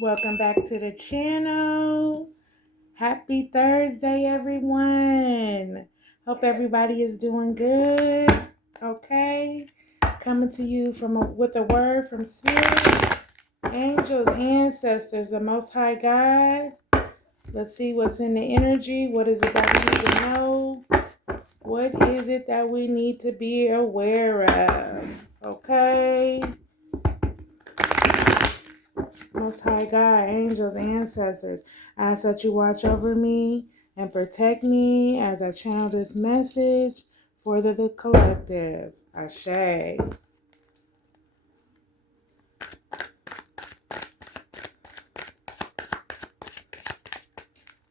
Welcome back to the channel. Happy Thursday, everyone. Hope everybody is doing good. Okay. Coming to you with a word from Spirit, angels, ancestors, the Most High God. Let's see what's in the energy. What is it that we need to know? What is it that we need to be aware of? Okay. Most High God, angels, ancestors, I ask that you watch over me and protect me as I channel this message for the collective. Ashe.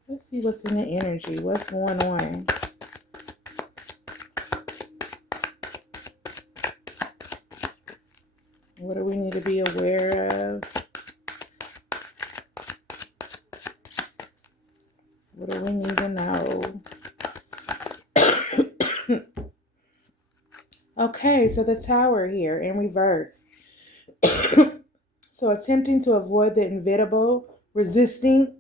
Let's see what's in the energy. What's going on? What do we need to be aware of? What do we need to know? Okay, so the Tower here in reverse. So attempting to avoid the inevitable, resisting,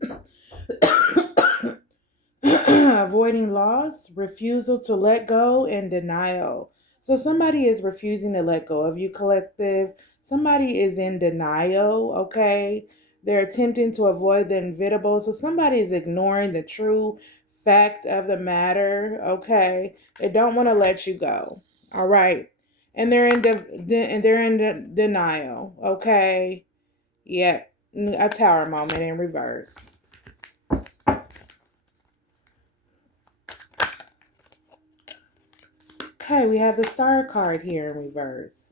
avoiding loss, refusal to let go, and denial. So somebody is refusing to let go of you, collective. Somebody is in denial, okay? They're attempting to avoid the inevitable. So somebody is ignoring the true fact of the matter, okay? They don't want to let you go, all right? And they're in denial, okay? Yep, a tower moment in reverse. Okay, we have the Star card here in reverse.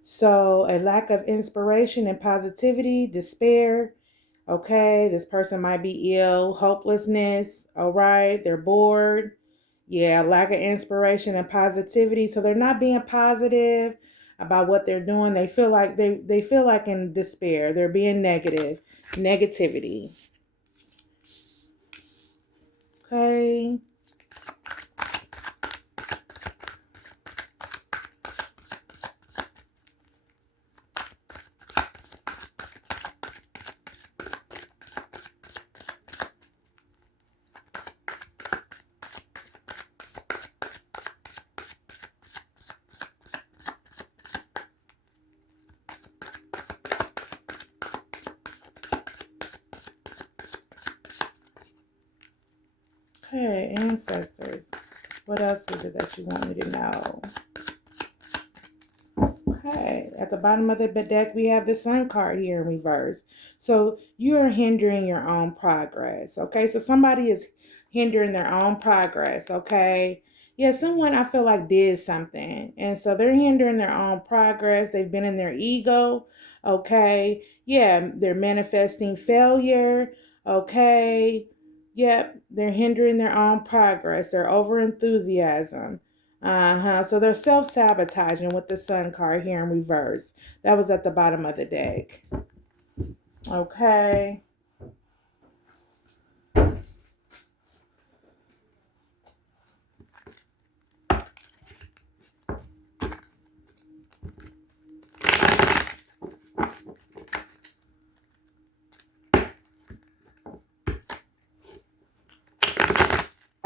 So a lack of inspiration and positivity, despair. Okay, this person might be ill, hopelessness. All right, they're bored. Yeah, lack of inspiration and positivity. So they're not being positive about what they're doing. They feel like they feel like in despair. They're being negative, negativity. Okay. Okay, ancestors. What else is it that you want me to know? Okay, at the bottom of the deck, we have the Sun card here in reverse. So you are hindering your own progress. Okay, so somebody is hindering their own progress. Okay, yeah, someone I feel like did something, and so they're hindering their own progress. They've been in their ego. Okay, yeah, they're manifesting failure. Okay, yep, they're hindering their own progress. They're over enthusiasm. So they're self-sabotaging with the Sun card here in reverse. That was at the bottom of the deck. Okay.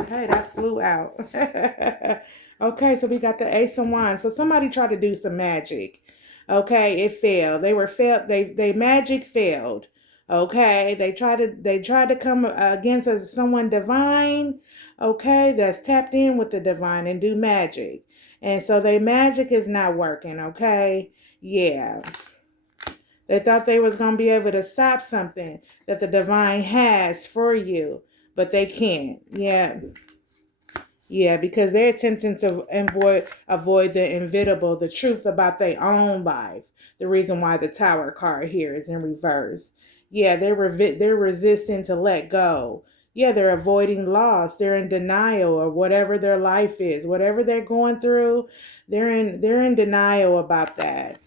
Okay, that flew out. Okay, so we got the Ace of Wands. So somebody tried to do some magic. Okay, it failed. They magic failed. Okay, they tried to come against as someone divine. Okay, that's tapped in with the divine and do magic. And so they magic is not working. Okay, yeah. They thought they was gonna be able to stop something that the divine has for you, but they can't. Yeah. Yeah, because they're attempting to avoid the inevitable, the truth about their own life. The reason why the Tower card here is in reverse. Yeah, they're resisting to let go. Yeah, they're avoiding loss. They're in denial or whatever their life is, whatever they're going through. They're in denial about that.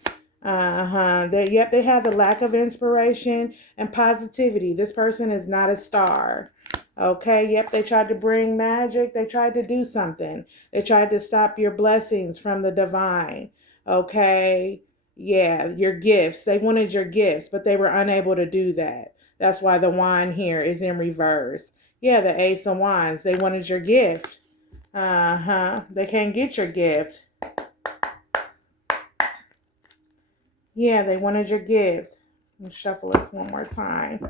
Yep, they have the lack of inspiration and positivity. This person is not a star. Okay, yep, they tried to bring magic. They tried to do something. They tried to stop your blessings from the divine. Okay, yeah, your gifts. They wanted your gifts, but they were unable to do that. That's why the wand here is in reverse. Yeah, the Ace of Wands. They wanted your gift. They can't get your gift. Yeah, they wanted your gift. Let me shuffle this one more time.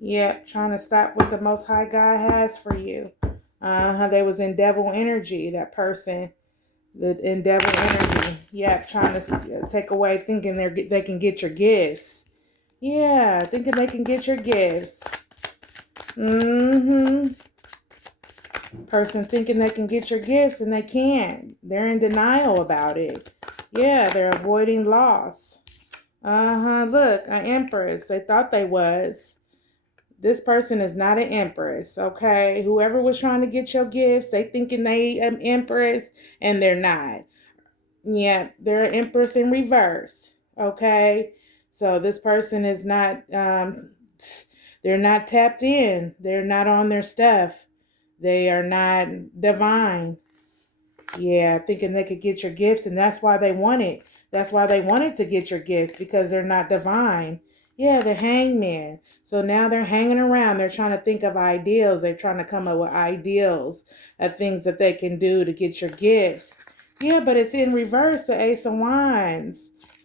Yep, trying to stop what the Most High God has for you. They was in devil energy, that person. In devil energy. Yep, trying to take away, thinking they can get your gifts. Yeah, thinking they can get your gifts. Person thinking they can get your gifts and they can't. They're in denial about it. Yeah, they're avoiding loss. Look, an empress. They thought they was. This person is not an empress, okay? Whoever was trying to get your gifts, they thinking they an empress and they're not. Yeah, they're an empress in reverse, okay? So this person is not, they're not tapped in. They're not on their stuff. They are not divine. Yeah, thinking they could get your gifts, and that's why they wanted. That's why they wanted to get your gifts, because they're not divine. Yeah, the hangman. So now they're hanging around. They're trying to think of ideals. They're trying to come up with ideals of things that they can do to get your gifts. Yeah, but it's in reverse, the Ace of Wands.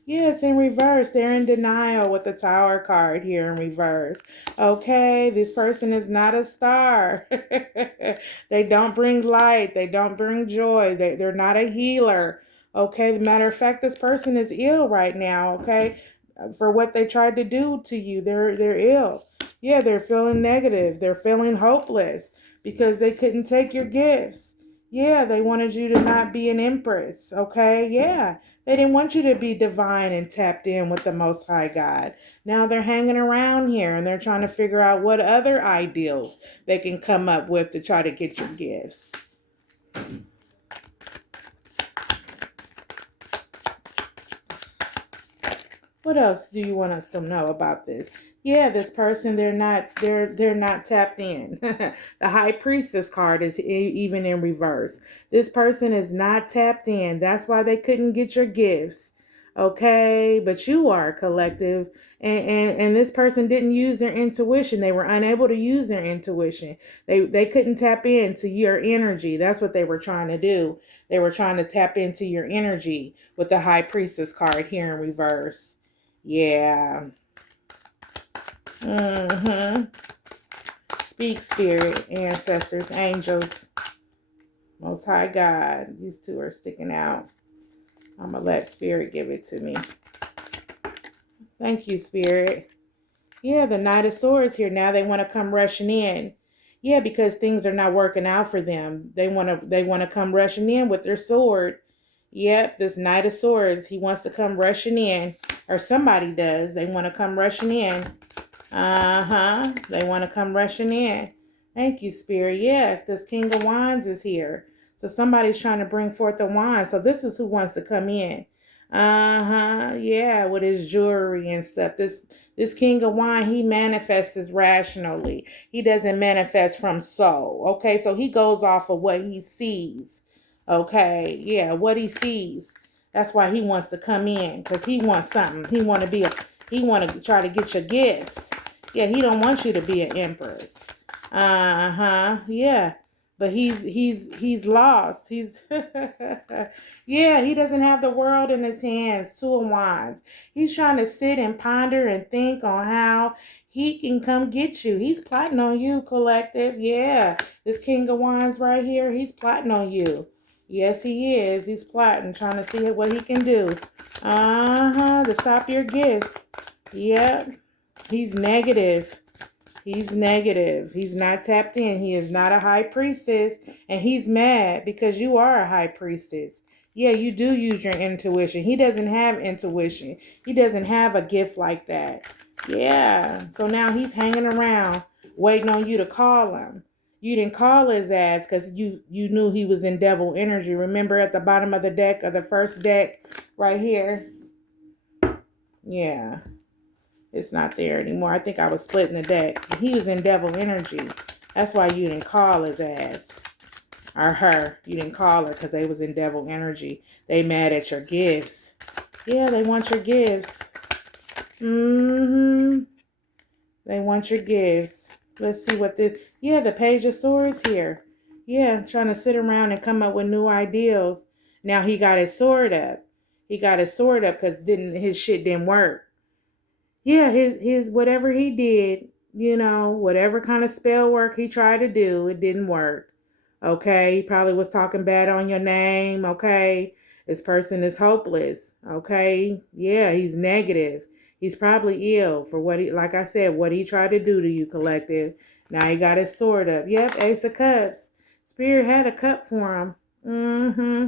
Yeah, it's in reverse. They're in denial with the Tower card here in reverse. Okay, this person is not a star. They don't bring light. They don't bring joy. They're not a healer. Okay, matter of fact, this person is ill right now. Okay, for what they tried to do to you, they're ill. Yeah, they're feeling negative. They're feeling hopeless because they couldn't take your gifts. Yeah, they wanted you to not be an empress. Okay, yeah. They didn't want you to be divine and tapped in with the Most High God. Now they're hanging around here and they're trying to figure out what other ideals they can come up with to try to get your gifts. What else do you want us to know about this? Yeah, this person, they're not tapped in. The High Priestess card is even in reverse. This person is not tapped in. That's why they couldn't get your gifts. Okay, but you are collective, and this person didn't use their intuition. They were unable to use their intuition. They couldn't tap into your energy. That's what they were trying to do. They were trying to tap into your energy with the High Priestess card here in reverse. Yeah. Speak, spirit, ancestors, angels, Most High God. These two are sticking out. I'm going to let spirit give it to me. Thank you, spirit. Yeah, the Knight of Swords here. Now they want to come rushing in. Yeah, because things are not working out for them. They want to come rushing in with their sword. Yep, this Knight of Swords, he wants to come rushing in. Or somebody does. They want to come rushing in. They want to come rushing in. Thank you, Spirit. Yeah, this King of Wands is here. So somebody's trying to bring forth the wand. So this is who wants to come in. Yeah, with his jewelry and stuff. This King of Wine, he manifests rationally. He doesn't manifest from soul. Okay, so he goes off of what he sees. Okay, yeah, what he sees. That's why he wants to come in, because he wants something. He want to try to get your gifts. Yeah, he don't want you to be an empress. Yeah. But he's lost. He's yeah, he doesn't have the world in his hands. Two of Wands. He's trying to sit and ponder and think on how he can come get you. He's plotting on you, collective. Yeah. This King of Wands right here, he's plotting on you. Yes, he is. He's plotting, trying to see what he can do. To stop your gifts. Yep. He's negative. He's negative. He's not tapped in. He is not a high priestess. And he's mad because you are a high priestess. Yeah, you do use your intuition. He doesn't have intuition. He doesn't have a gift like that. Yeah. So now he's hanging around waiting on you to call him. You didn't call his ass because you knew he was in devil energy. Remember at the bottom of the deck, of the first deck right here? Yeah. It's not there anymore. I think I was splitting the deck. He was in devil energy. That's why you didn't call his ass. Or her. You didn't call her because they was in devil energy. They mad at your gifts. Yeah, they want your gifts. Mm-hmm. They want your gifts. Let's see what this. Yeah, the Page of Swords here. Yeah, trying to sit around and come up with new ideals. Now he got his sword up. He got his sword up because didn't his shit didn't work. Yeah, his whatever he did, whatever kind of spell work he tried to do, it didn't work. Okay, he probably was talking bad on your name. Okay, this person is hopeless. Okay, yeah, he's negative. He's probably ill for what he, like I said, what he tried to do to you, collective. Now he got his sword up. Yep, Ace of Cups. Spirit had a cup for him. Mm-hmm.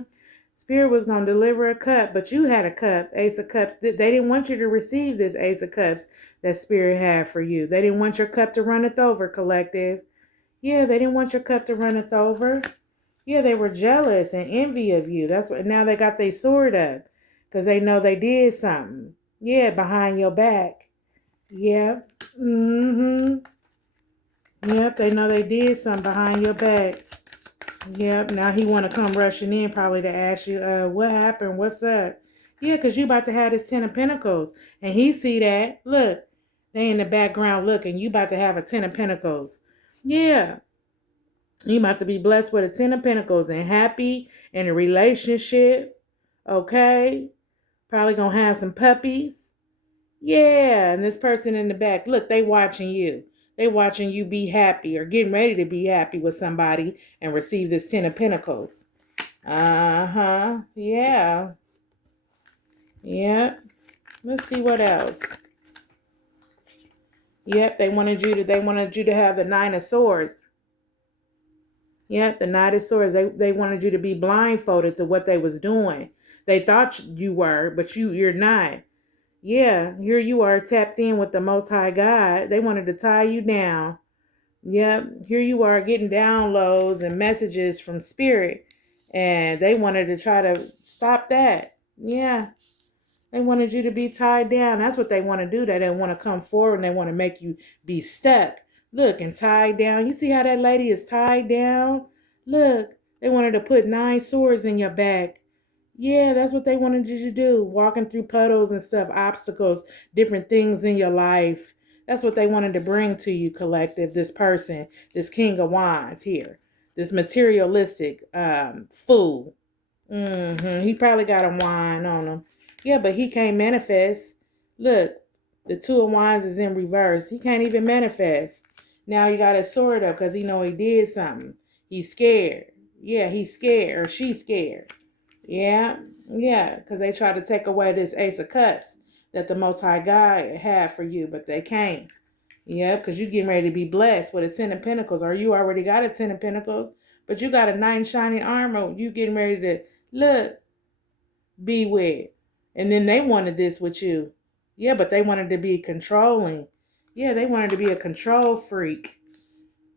Spirit was going to deliver a cup, but you had a cup, Ace of Cups. They didn't want you to receive this Ace of Cups that Spirit had for you. They didn't want your cup to runneth over, collective. Yeah, they didn't want your cup to runneth over. Yeah, they were jealous and envy of you. That's what now they got their sword up because they know they did something. Yeah, behind your back. Yep. Mm-hmm. Yep, they know they did something behind your back. Yep, now he want to come rushing in probably to ask you, what happened? What's up? Yeah, because you about to have this 10 of Pentacles. And he see that. Look, they in the background looking. You about to have a 10 of Pentacles. Yeah, you about to be blessed with a 10 of Pentacles and happy in a relationship. Okay? Probably going to have some puppies. Yeah, and this person in the back, look, they watching you. They watching you be happy or getting ready to be happy with somebody and receive this 10 of Pentacles. Uh-huh. Yeah. Yep. Let's see what else. Yep, they wanted you to have the 9 of Swords. Yep, the 9 of Swords. They wanted you to be blindfolded to what they was doing. They thought you were, but you're not. Yeah, here you are tapped in with the Most High God. They wanted to tie you down. Yep, here you are getting downloads and messages from Spirit. And they wanted to try to stop that. Yeah, they wanted you to be tied down. That's what they want to do. They don't want to come forward and they want to make you be stuck. Look, and tied down. You see how that lady is tied down? Look, they wanted to put 9 swords in your back. Yeah, that's what they wanted you to do. Walking through puddles and stuff, obstacles, different things in your life. That's what they wanted to bring to you, collective. This person, this King of Wands here, this materialistic fool. He probably got a wine on him. Yeah, but he can't manifest. Look, the 2 of Wands is in reverse. He can't even manifest. Now he got his sword up because he know he did something. He's scared. Yeah, he's scared or she's scared. Yeah, yeah, because they try to take away this Ace of Cups that the Most High God had for you, but they can't. Yeah, because you're getting ready to be blessed with a 10 of Pentacles, or you already got a 10 of Pentacles, but you got a 9 shining armor. You getting ready to, look, be with. And then they wanted this with you. Yeah, but they wanted to be controlling. Yeah, they wanted to be a control freak.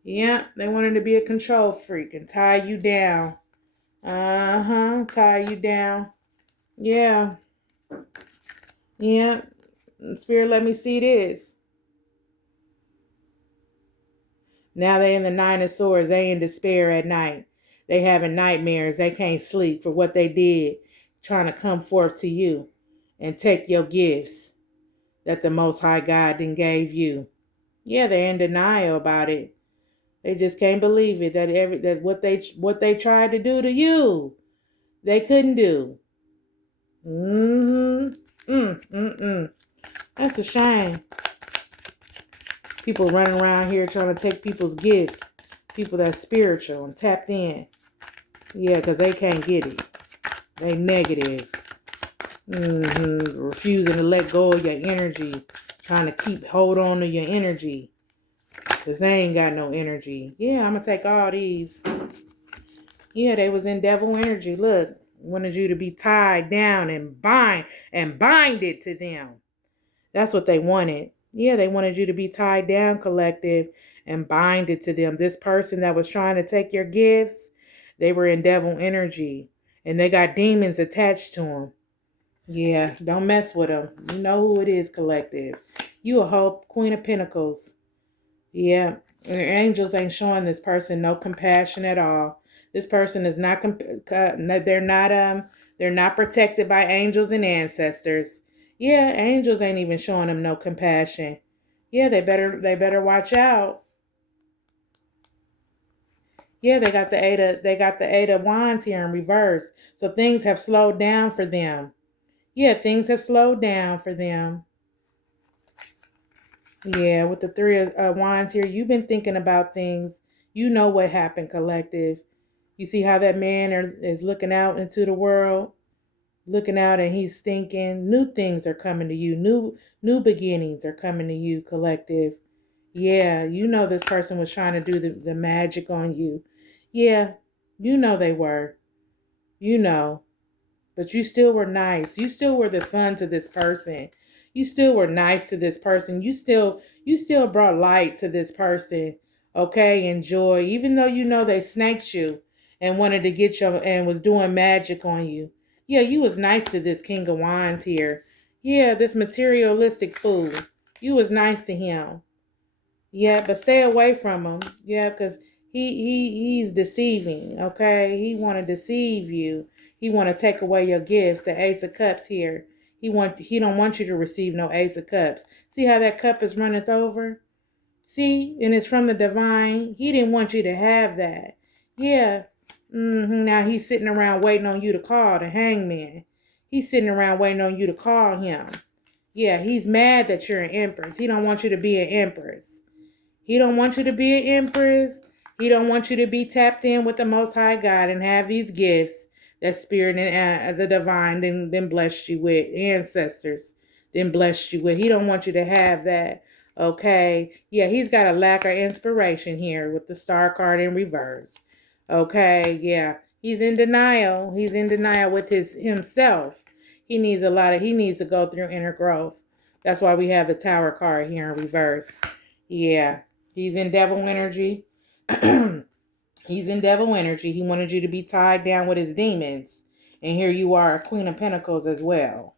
Yeah, they wanted to be a control freak and tie you down. Uh-huh, tie you down. Yeah. Yeah. Spirit, let me see this. Now they in the 9 of Swords. They in despair at night. They having nightmares. They can't sleep for what they did. Trying to come forth to you and take your gifts that the Most High God then gave you. Yeah, they're in denial about it. They just can't believe it that what they tried to do to you, they couldn't do. That's a shame. People running around here trying to take people's gifts. People that's spiritual and tapped in. Yeah, because they can't get it. They negative. Refusing to let go of your energy. Trying to hold on to your energy. Because they ain't got no energy. Yeah, I'm going to take all these. Yeah, they was in devil energy. Look, wanted you to be tied down and bind it to them. That's what they wanted. Yeah, they wanted you to be tied down, collective, and bind it to them. This person that was trying to take your gifts, they were in devil energy. And they got demons attached to them. Yeah, don't mess with them. You know who it is, collective. You a whole Queen of Pentacles. Yeah, and the angels ain't showing this person no compassion at all. This person is not, they're not protected by angels and ancestors. Yeah, angels ain't even showing them no compassion. Yeah, they better watch out. Yeah, they got the 8 of Wands here in reverse. So things have slowed down for them. Yeah, things have slowed down for them. Yeah, with the 3 of Wands here, you've been thinking about things. You know what happened, collective. You see how that man is looking out into the world, looking out, and he's thinking new things are coming to you. New beginnings are coming to you, collective. Yeah, you know this person was trying to do the magic on you. Yeah, you know they were. You know. But you still were nice. You still were the son to this person. You still were nice to this person. You still brought light to this person. Okay, and joy. Even though you know they snaked you and wanted to get you and was doing magic on you. Yeah, you was nice to this King of Wands here. Yeah, this materialistic fool. You was nice to him. Yeah, but stay away from him. Yeah, because he's deceiving. Okay, he want to deceive you. He want to take away your gifts. The Ace of Cups here. He don't want you to receive no Ace of Cups. See how that cup is runneth over? See, and it's from the divine. He didn't want you to have that. Yeah. Now he's sitting around waiting on you to call the hangman. He's sitting around waiting on you to call him. Yeah, he's mad that you're an empress. He don't want you to be an empress. He don't want you to be an empress. He don't want you to be tapped in with the Most High God and have these gifts that Spirit and the Divine then blessed you with, ancestors then blessed you with. He don't want you to have that. Okay. Yeah, he's got a lack of inspiration here with the Star card in reverse. Okay. Yeah, he's in denial. He's in denial with himself. He needs to go through inner growth. That's why we have the Tower card here in reverse. Yeah. He's in devil energy. He's in devil energy. He wanted you to be tied down with his demons. And here you are, a Queen of Pentacles as well.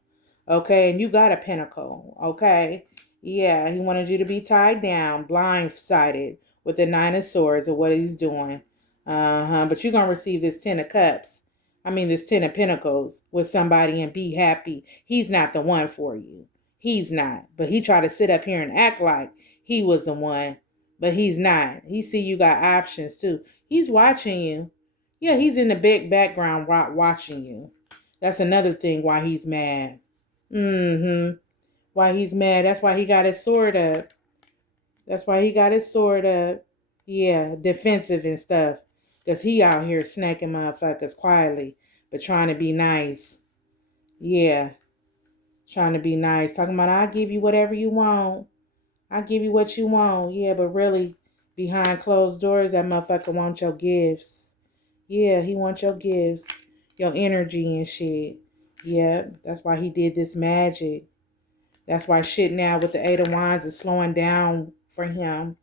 Okay, and you got a pentacle. Okay. Yeah, he wanted you to be tied down, blindsided with the 9 of Swords of what he's doing. But you're gonna receive this 10 of Cups. I mean this 10 of Pentacles with somebody and be happy. He's not the one for you. He's not. But he tried to sit up here and act like he was the one. But he's not. He see you got options too. He's watching you. Yeah, he's in the big background watching you. That's another thing why he's mad. Why he's mad. That's why he got his sword up. That's why he got his sword up. Yeah, defensive and stuff. Because he out here snacking motherfuckers quietly, but trying to be nice. Yeah, trying to be nice. Talking about, I'll give you whatever you want. I'll give you what you want. Yeah, but really, behind closed doors, that motherfucker wants your gifts. Yeah, he wants your gifts. Your energy and shit. Yeah, that's why he did this magic. That's why shit now with the 8 of Wands is slowing down for him.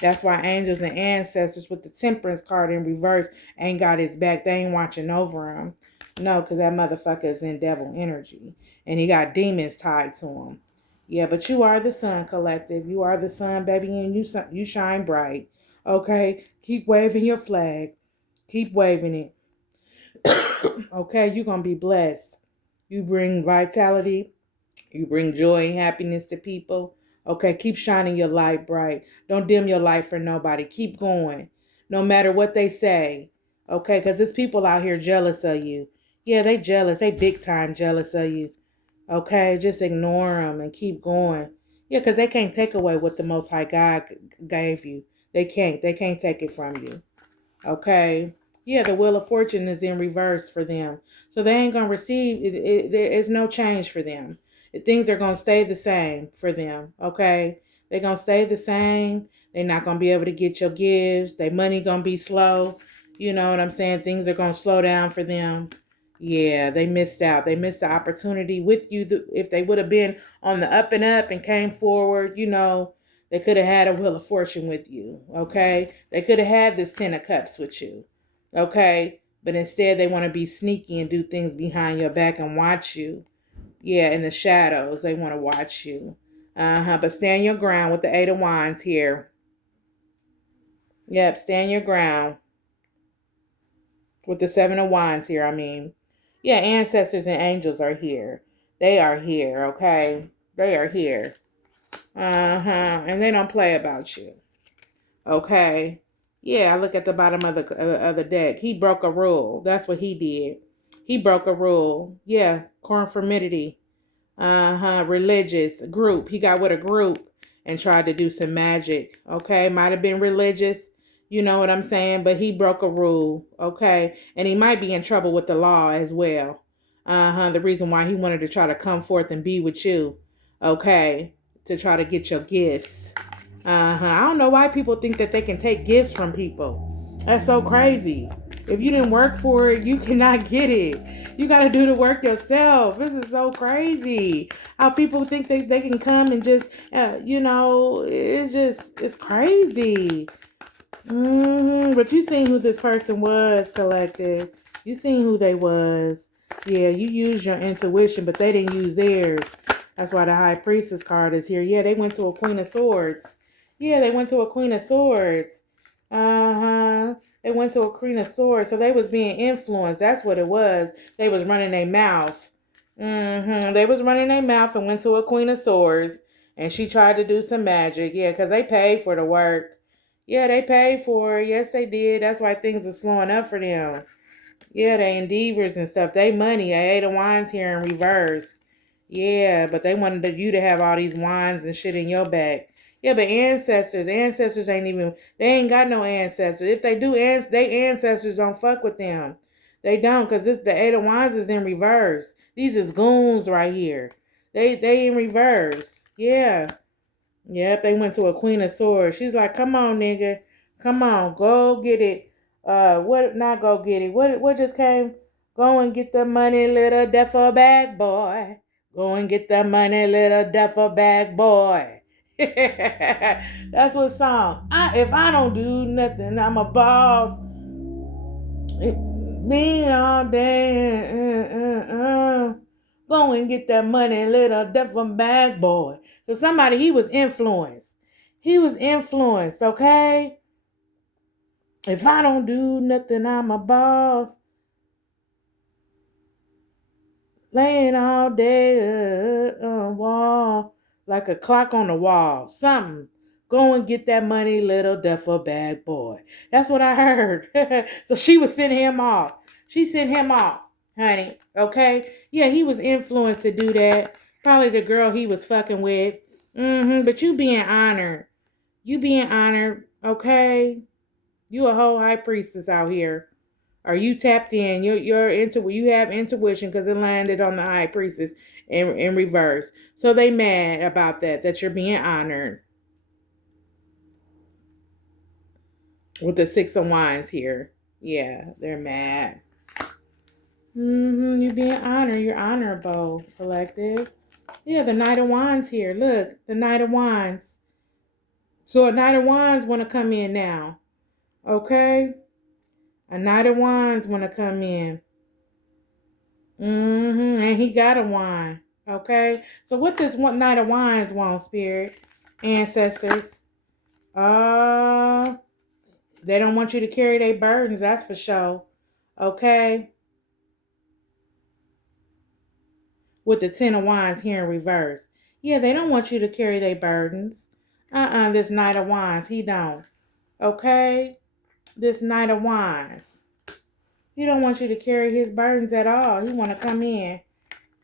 That's why angels and ancestors with the Temperance card in reverse ain't got his back. They ain't watching over him. No, because that motherfucker is in devil energy. And he got demons tied to him. Yeah, but you are the sun, collective. You are the sun, baby, and you shine bright. Okay? Keep waving your flag. Keep waving it. Okay? You're going to be blessed. You bring vitality. You bring joy and happiness to people. Okay, keep shining your light bright. Don't dim your light for nobody. Keep going. No matter what they say. Okay, because there's people out here jealous of you. Yeah, they jealous. They big time jealous of you. Okay, just ignore them and keep going. Yeah, because they can't take away what the Most High God gave you. They can't. They can't take it from you. Okay. Yeah, the Wheel of Fortune is in reverse for them. So they ain't going to receive, there is no change for them. Things are going to stay the same for them. Okay. They're going to stay the same. They're not going to be able to get your gifts. Their money going to be slow. You know what I'm saying? Things are going to slow down for them. Yeah, they missed out. They missed the opportunity with you. If they would have been on the up and up and came forward, they could have had a Wheel of Fortune with you, okay? They could have had this 10 of Cups with you, okay? But instead, they want to be sneaky and do things behind your back and watch you. Yeah, in the shadows, they want to watch you. But stand your ground with the 8 of Wands here. Yep, stand your ground with the 7 of Wands here, I mean. Yeah, ancestors and angels are here. They are here, okay? They are here. And they don't play about you. Okay. Yeah, I look at the bottom of the deck. He broke a rule. That's what he did. He broke a rule. Yeah, conformity. Religious group. He got with a group and tried to do some magic. Okay, might have been religious. You know what I'm saying? But he broke a rule. Okay, and he might be in trouble with the law as well. The reason why he wanted to try to come forth and be with you. Okay, to try to get your gifts. I don't know why people think that they can take gifts from people. That's so crazy. If you didn't work for it, you cannot get it. You got to do the work yourself. This is so crazy. How people think they can come and just, it's crazy. But you seen who this person was, collective. You seen who they was. Yeah, you used your intuition, but they didn't use theirs. That's why the High Priestess card is here. Yeah, they went to a Queen of Swords. Yeah, they went to a Queen of Swords. They went to a Queen of Swords. So they was being influenced. That's what it was. They was running their mouth. They was running their mouth and went to a Queen of Swords. And she tried to do some magic. Yeah, because they paid for the work. Yeah, they paid for it. Yes, they did. That's why things are slowing up for them. Yeah, they endeavors and stuff. They money. They Eight of Wands here in reverse. Yeah, but they wanted you to have all these wands and shit in your back. Yeah, but ancestors ain't even, they ain't got no ancestors. If they do, they ancestors don't fuck with them. They don't, because the Eight of Wands is in reverse. These is goons right here. They in reverse. Yeah. Yep, they went to a Queen of Swords. She's like, come on, nigga. Come on, go get it. What, not go get it. What just came? Go and get the money, little duffel bag boy. Go and get the money, little duffel bag boy. That's what song. If I don't do nothing, I'm a boss. Me all day. Go and get that money, little duffel bag boy. So somebody, he was influenced. He was influenced, okay? If I don't do nothing, I'm a boss. Laying all day on the wall. Like a clock on the wall. Something. Go and get that money, little duffel bag boy. That's what I heard. So she was sending him off. She sent him off, honey. Okay? Yeah, he was influenced to do that. Probably the girl he was fucking with. But you being honored. You being honored, okay? You a whole high priestess out here. Are you tapped in? You have intuition because it landed on the high priestess in reverse. So they mad about that you're being honored with the Six of Wands here. Yeah, they're mad. You being honored. You're honorable, collective. Yeah, the Knight of Wands here. Look, the Knight of Wands. So a Knight of Wands want to come in now. Okay? A Knight of Wands want to come in. And he got a wand. Okay? So what does one Knight of Wands want, Spirit? Ancestors. They don't want you to carry their burdens, that's for sure. Okay? With the Ten of Wands here in reverse. Yeah, they don't want you to carry their burdens. This Knight of Wands, he don't. Okay? This Knight of Wands. He don't want you to carry his burdens at all. He want to come in.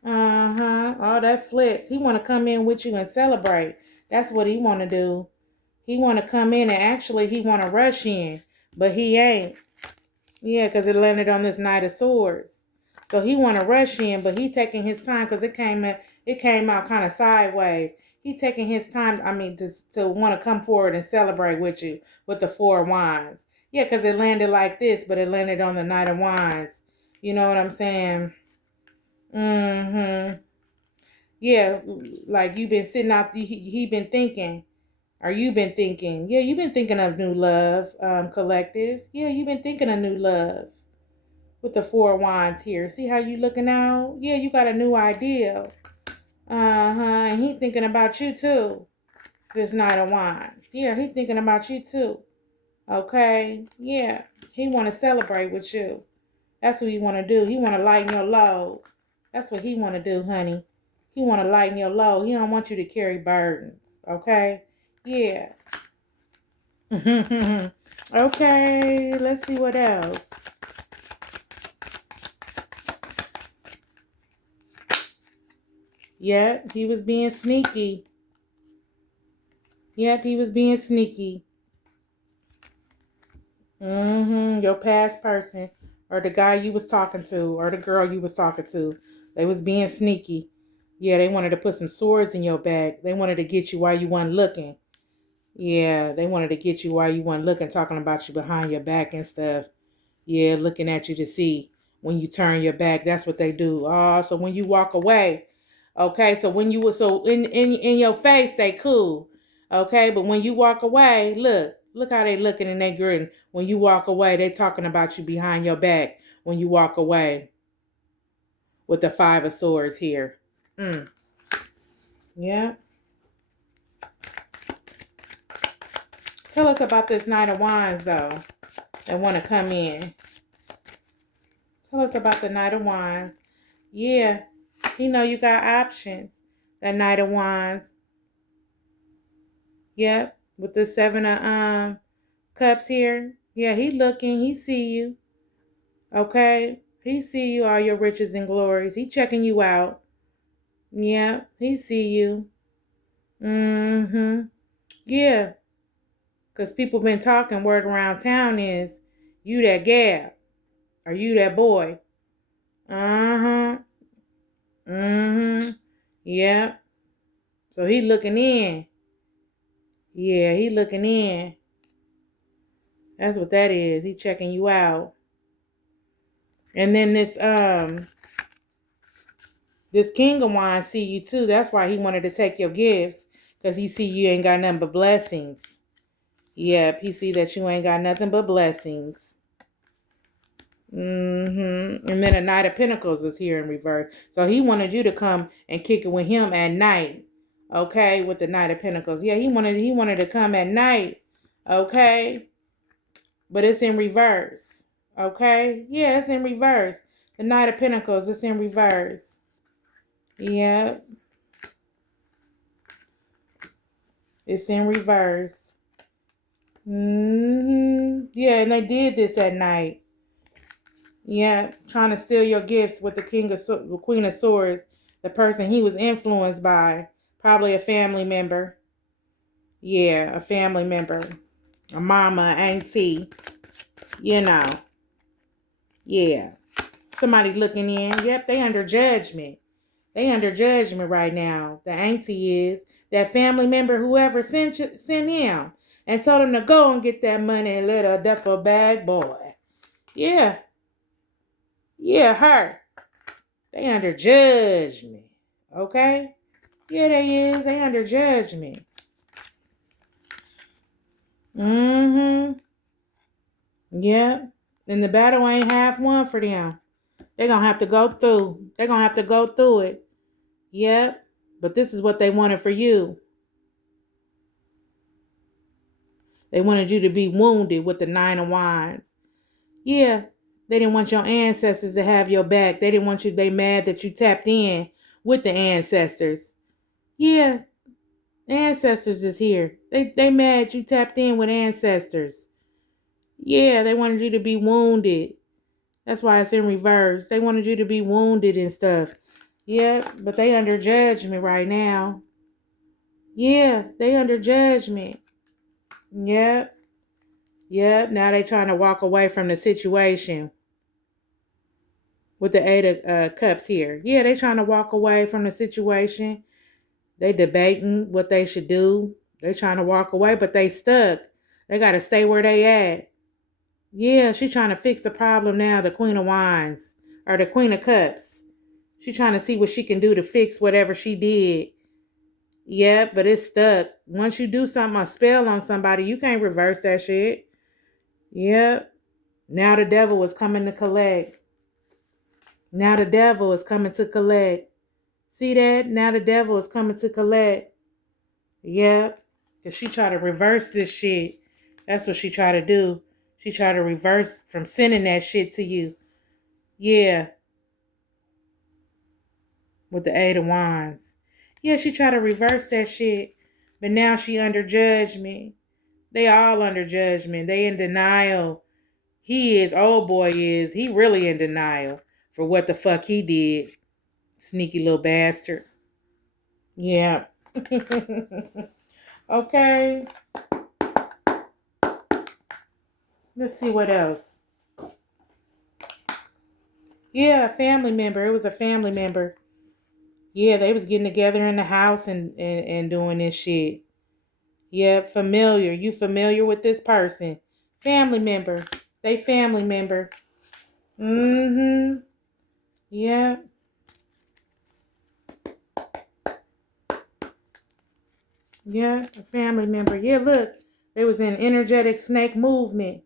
Oh, that flips. He want to come in with you and celebrate. That's what he want to do. He want to come in and actually he want to rush in. But he ain't. Yeah, because it landed on this Knight of Swords. So he want to rush in, but he taking his time because it came out kind of sideways. He taking his time, to want to come forward and celebrate with you with the Four of Wands. Yeah, because it landed like this, but it landed on the Knight of Wands. You know what I'm saying? Yeah, like you've been sitting out, he been thinking, or you've been thinking. Yeah, you've been thinking of new love, collective. Yeah, you've been thinking of new love with the Four of Wands here. See how you looking out? Yeah, you got a new idea. And he thinking about you too. This Knight of Wands. Yeah, he thinking about you too. Okay? Yeah, he want to celebrate with you. That's what he want to do. He want to lighten your load. That's what he want to do, honey. He want to lighten your load. He don't want you to carry burdens. Okay? Yeah. Okay, let's see what else. Yep, he was being sneaky. Yep, he was being sneaky. Your past person, or the guy you was talking to, or the girl you was talking to, they was being sneaky. Yeah, they wanted to put some swords in your back. They wanted to get you while you wasn't looking. Yeah, they wanted to get you while you wasn't looking, talking about you behind your back and stuff. Yeah, looking at you to see when you turn your back. That's what they do. Oh, so when you walk away, okay. So when you were so in your face, they cool, okay. But when you walk away, look how they looking and they grin. When you walk away, they talking about you behind your back. When you walk away with the 5 of Swords here. Yeah. Tell us about this Knight of Wands though. That want to come in. Tell us about the Knight of Wands. Yeah, he know you got options. That Knight of Wands. Yep, with the 7 of Cups here. Yeah, he looking. He see you. Okay, he see you, all your riches and glories. He checking you out. Yep, he see you. Yeah, because people been talking. Word around town is you that gal or you that boy. Uh-huh. Yep. So he looking in. Yeah, he looking in. That's what that is. He checking you out. And then this King of Wands see you too. That's why he wanted to take your gifts. Because he see you ain't got nothing but blessings. Yep, he see that you ain't got nothing but blessings. And then a Knight of Pentacles is here in reverse. So he wanted you to come and kick it with him at night. Okay, with the Knight of Pentacles. Yeah, he wanted to come at night. Okay. But it's in reverse. Okay? Yeah, it's in reverse. The Knight of Pentacles, it's in reverse. Yep. It's in reverse. Yeah, and they did this at night. Yeah, trying to steal your gifts with the Queen of Swords, the person he was influenced by, probably a family member. Yeah, a family member, a mama, auntie, you know. Yeah, somebody looking in. Yep, they under judgment. They under judgment right now. The auntie is that family member, whoever sent him and told him to go and get that money and let her duffel bag boy. Yeah. Yeah, her. They under judgment. Okay? Yeah, they is. They under judgment. Yeah. And the battle ain't half won for them. They're going to have to go through. They're going to have to go through it. Yep. But this is what they wanted for you. They wanted you to be wounded with the 9 of Wands. Yeah. They didn't want your ancestors to have your back. They didn't want you, they mad that you tapped in with the ancestors. Yeah. Ancestors is here. They mad you tapped in with ancestors. Yeah, they wanted you to be wounded. That's why it's in reverse. They wanted you to be wounded and stuff. Yeah, but they under judgment right now. Yeah, they under judgment. Yep. Yep. Now they trying to walk away from the situation with the 8 of Cups here. Yeah, they trying to walk away from the situation. They debating what they should do. They trying to walk away, but they stuck. They got to stay where they at. Yeah, she trying to fix the problem now, the Queen of Wands, or the Queen of Cups. She trying to see what she can do to fix whatever she did. Yep, but it's stuck. Once you do something, a spell on somebody, you can't reverse that shit. Yep. Now the devil is coming to collect. Now the devil is coming to collect. See that? Now the devil is coming to collect. Yep. Because she try to reverse this shit. That's what she try to do. She try to reverse from sending that shit to you. Yeah. with the Eight of Wands. Yeah, she tried to reverse that shit, but now she under judgment. They all under judgment. They in denial. Old boy is, he really in denial for what the fuck he did. Sneaky little bastard. Yeah. Okay. Let's see what else. Yeah, a family member. It was a family member. Yeah, they was getting together in the house and doing this shit. Yeah, familiar. You familiar with this person. Family member. They family member. Mm-hmm. Yeah. Yeah, a family member. Yeah, look. They was in energetic snake movement.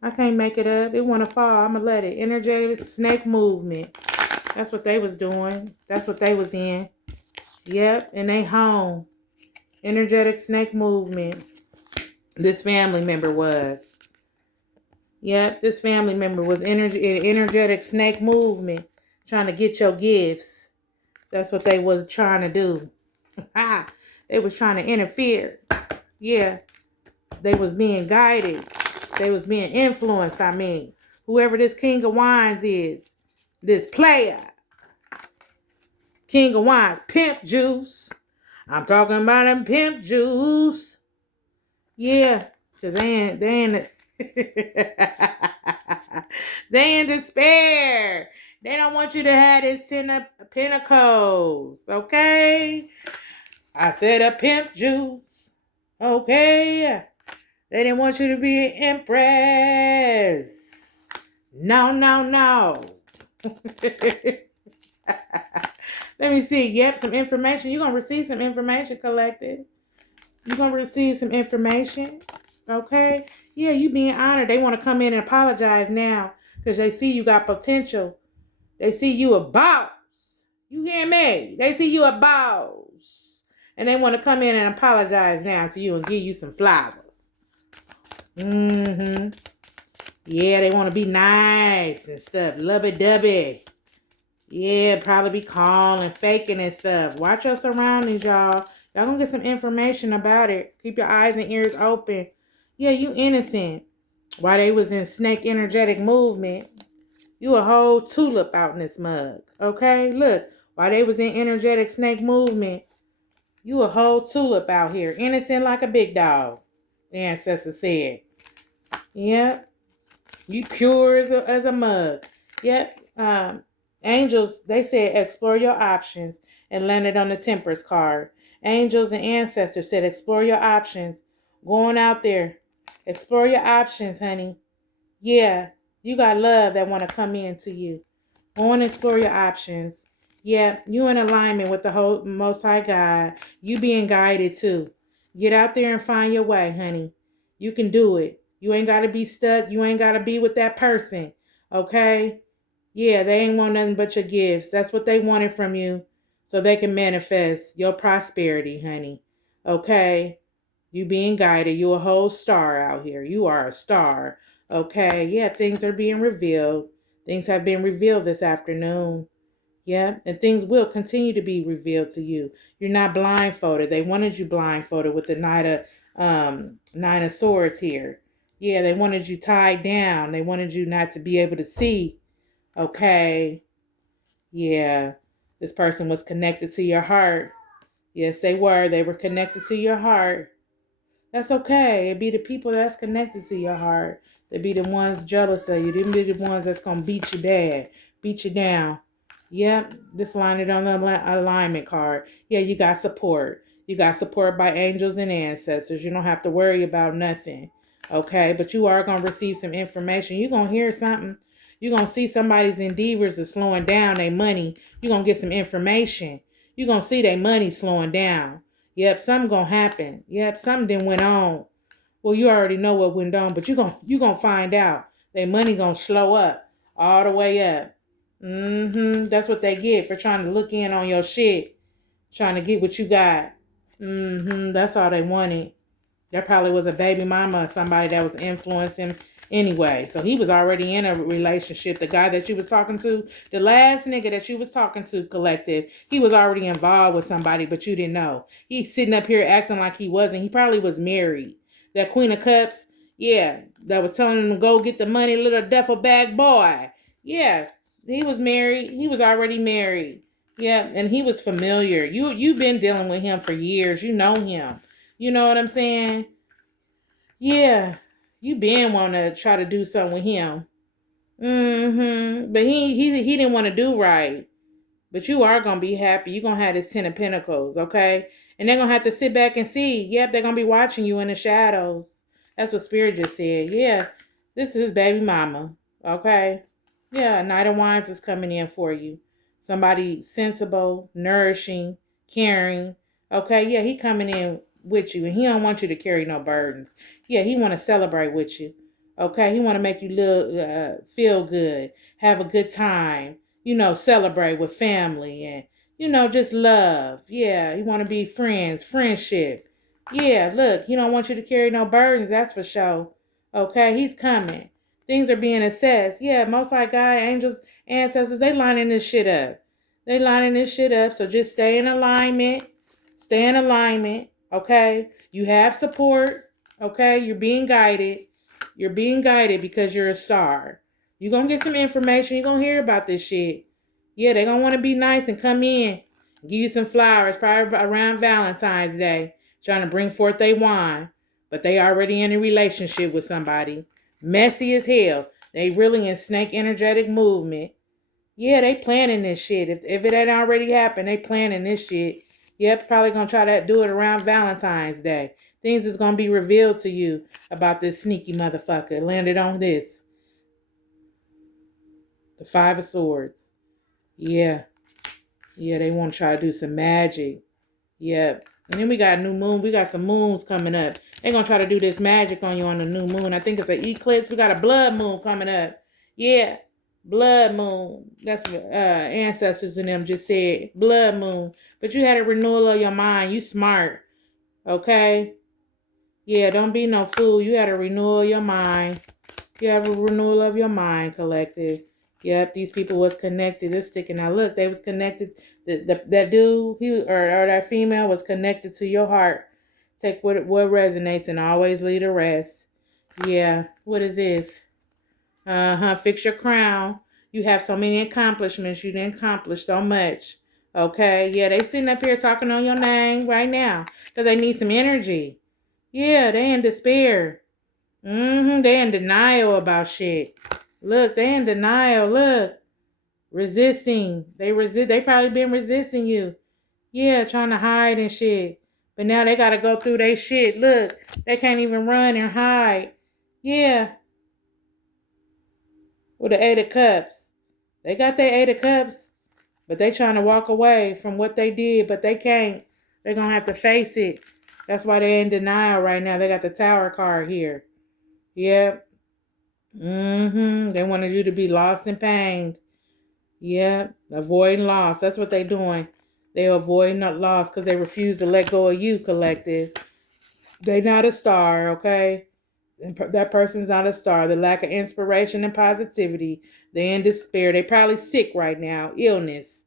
I can't make it up. It want to fall. I'm going to let it. Energetic snake movement. That's what they was doing. That's what they was in. Yep, and they home. Energetic snake movement. This family member was. Yep, this family member was energetic snake movement. Trying to get your gifts. That's what they was trying to do. They was trying to interfere. Yeah. They was being guided. They was being influenced, I mean. Whoever this King of Wands is. This player. King of Wands. Pimp juice. I'm talking about them pimp juice. Yeah. Because they ain't they in despair. They don't want you to have this Ten of Pentacles. Okay? I said a pimp juice. Okay? They didn't want you to be an empress. No, no, no. Let me see. Yep, some information. You're going to receive some information, collective. You're going to receive some information. Okay? Yeah, you being honored. They want to come in and apologize now because they see you got potential. They see you a boss. You hear me? They see you a boss. And they want to come in and apologize now so you and give you some flowers. Mm-hmm. Yeah, they want to be nice and stuff. Lovey-dovey. Yeah, probably be calling, faking and stuff. Watch your surroundings, y'all. Y'all gonna get some information about it. Keep your eyes and ears open. Yeah, you innocent. While they was in snake energetic movement, you a whole tulip out in this mug. Okay? Look, while they was in energetic snake movement, you a whole tulip out here. Innocent like a big dog. The ancestor said. Yep. You pure as a mug. Yep. Angels, they said explore your options and landed on the Temperance card. Angels and ancestors said explore your options. Going out there. Explore your options, honey. Yeah. You got love that want to come into you. Go and explore your options. Yeah, you in alignment with the whole Most High God. You being guided too. Get out there and find your way, honey. You can do it. You ain't got to be stuck. You ain't got to be with that person. Okay? Yeah, they ain't want nothing but your gifts. That's what they wanted from you so they can manifest your prosperity, honey. Okay? You being guided. You a whole star out here. You are a star. Okay? Yeah, things are being revealed. Things have been revealed this afternoon. Yeah, and things will continue to be revealed to you. You're not blindfolded. They wanted you blindfolded with the Nine of Swords here. Yeah, they wanted you tied down. They wanted you not to be able to see. Okay. Yeah. This person was connected to your heart. Yes, they were. They were connected to your heart. That's okay. It be the people that's connected to your heart. They be the ones jealous of you. They be the ones that's going to beat you bad. Beat you down. Yep. This line it on the alignment card. Yeah, you got support. You got support by angels and ancestors. You don't have to worry about nothing. Okay? But you are going to receive some information. You're going to hear something. You're going to see somebody's endeavors of slowing down their money. You're going to get some information. You're going to see their money slowing down. Yep, something gonna happen. Yep, something went on. Well, you already know what went on, but you gonna find out. Their money gonna slow up all the way up. That's what they get for trying to look in on your shit, trying to get what you got. That's all they wanted. There probably was a baby mama or somebody that was influencing Anyway, so he was already in a relationship. The guy that you was talking to, the last nigga that you was talking to, collective, he was already involved with somebody, but you didn't know. He's sitting up here acting like he wasn't. He probably was married. That Queen of Cups, yeah, that was telling him to go get the money, little duffel bag boy. Yeah, he was married. He was already married. Yeah, and he was familiar. You've been dealing with him for years. You know him. You know what I'm saying? Yeah, you been want to try to do something with him. But he didn't want to do right. But you are gonna be happy. You're gonna have this 10 of Pentacles, okay? And they're gonna have to sit back and see. Yep, they're gonna be watching you in the shadows. That's what Spirit just said. Yeah, this is his baby mama. Okay. Yeah, Knight of Wands is coming in for you. Somebody sensible, nourishing, caring. Okay, yeah, he coming in with you, and he don't want you to carry no burdens. Yeah, he want to celebrate with you. Okay, he want to make you feel good, have a good time, celebrate with family and, just love. Yeah, you want to be friends, friendship. Yeah, look, he don't want you to carry no burdens, that's for sure. Okay, he's coming. Things are being assessed. Yeah, most high God, angels, ancestors, they lining this shit up. They lining this shit up, so just stay in alignment. Stay in alignment, okay? You have support, okay? You're being guided. You're being guided because you're a star. You're going to get some information. You're going to hear about this shit. Yeah, they're going to want to be nice and come in. Give you some flowers, probably around Valentine's Day. Trying to bring forth their wine. But they already in a relationship with somebody. Messy as hell. They really in snake energetic movement. Yeah, they planning this shit. If it ain't already happened, they planning this shit. Yep, probably going to try to do it around Valentine's Day. Things is going to be revealed to you about this sneaky motherfucker. Landed on this. The 5 of Swords. Yeah. Yeah, they want to try to do some magic. Yep. And then we got a new moon. We got some moons coming up. They're going to try to do this magic on you on the new moon. I think it's an eclipse. We got a blood moon coming up. Yeah. Blood moon. That's what ancestors and them just said. Blood moon. But you had a renewal of your mind. You smart. Okay? Yeah, don't be no fool. You had a renewal of your mind. You have a renewal of your mind, collective. Yep, these people was connected. It's sticking out. Look, they was connected. That dude, or that female was connected to your heart. Take what resonates and always leave the rest. Yeah, what is this? Fix your crown. You have so many accomplishments. You didn't accomplish so much. Okay, yeah, they sitting up here talking on your name right now because they need some energy. Yeah, they in despair. They in denial about shit. Look, they in denial. Look, resisting. They probably been resisting you. Yeah, trying to hide and shit. But now they gotta go through their shit. Look, they can't even run and hide. Yeah, with the 8 of Cups. They got their 8 of Cups, but they trying to walk away from what they did, but they can't. They're gonna have to face it. That's why they're in denial right now. They got the Tower card here. Yep. They wanted you to be lost and pained. Yep. Avoiding loss. That's what they doing. They avoiding that loss because they refuse to let go of you, collective. They not a star, okay? And that person's not a star. The lack of inspiration and positivity. They're in despair. They probably sick right now. Illness.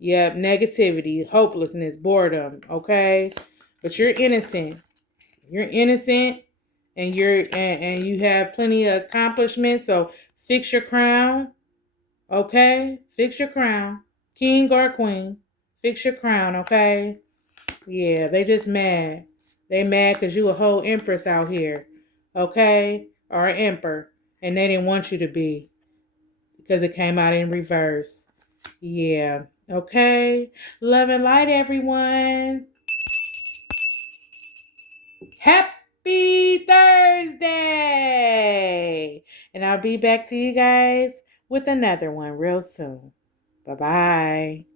Yep. Negativity, hopelessness, boredom, okay? But you're innocent. You're innocent. And and you have plenty of accomplishments. So fix your crown. Okay? Fix your crown. King or queen. Fix your crown, okay? Yeah, they just mad. They mad because you a whole empress out here. Okay? Or an emperor. And they didn't want you to be. Because it came out in reverse. Yeah. Okay? Love and light, everyone. Happy Thursday! And I'll be back to you guys with another one real soon. Bye-bye.